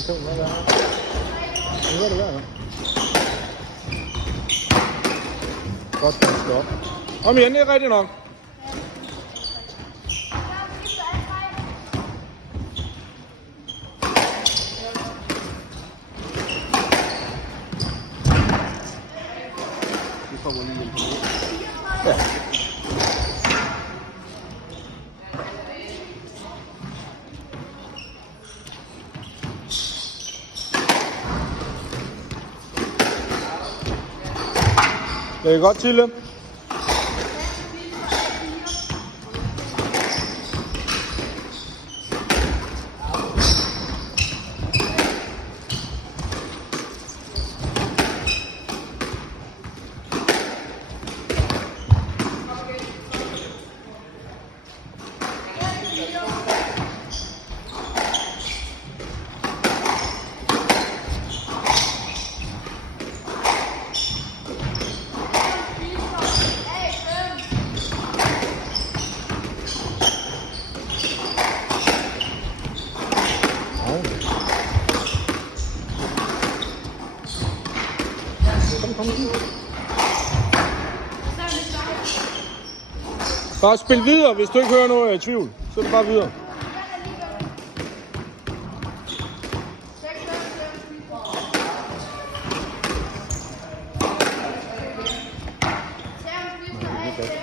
funktion med der. Nu er det der, ja. Godt, stop. Om igen, det er rigtigt nok. Det kommer lige ind på. Ja. Det er godt, Tille. Bare spil videre, hvis du ikke hører noget, jeg er i tvivl. Så er det bare videre.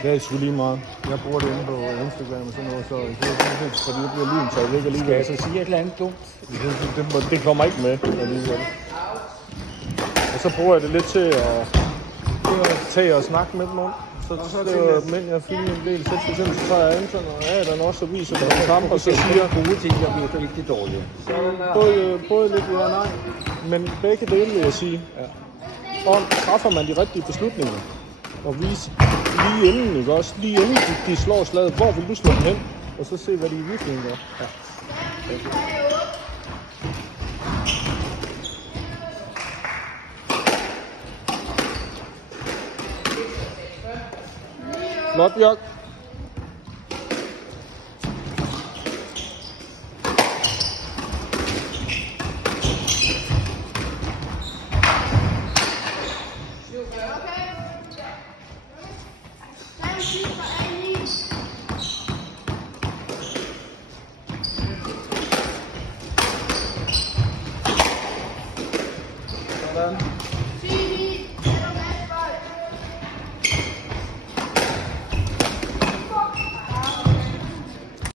Det er selvfølgelig lige meget. Jeg bruger det inde på Instagram og sådan noget, så fordi det bliver lyden taget væk alligevel. Skal jeg så sige et eller andet dumt? Det kommer ikke med alligevel. Og så bruger jeg det lidt til at tage og snakke med dem om. Så mens jeg filmer en del, så tager jeg Anton og Adam også og viser dem kamp, og så siger gode ting, der bliver rigtig dårlige. Både lidt ja og nej, men begge dele vil jeg sige. Ja. Og træffer man de rigtige beslutninger, og vise lige inden, ikke også? Lige inden de slår slaget, hvor vil du slå dem hen? Og så se, hvad de i virkeligheden gør. Ja. Flot, Bjørk.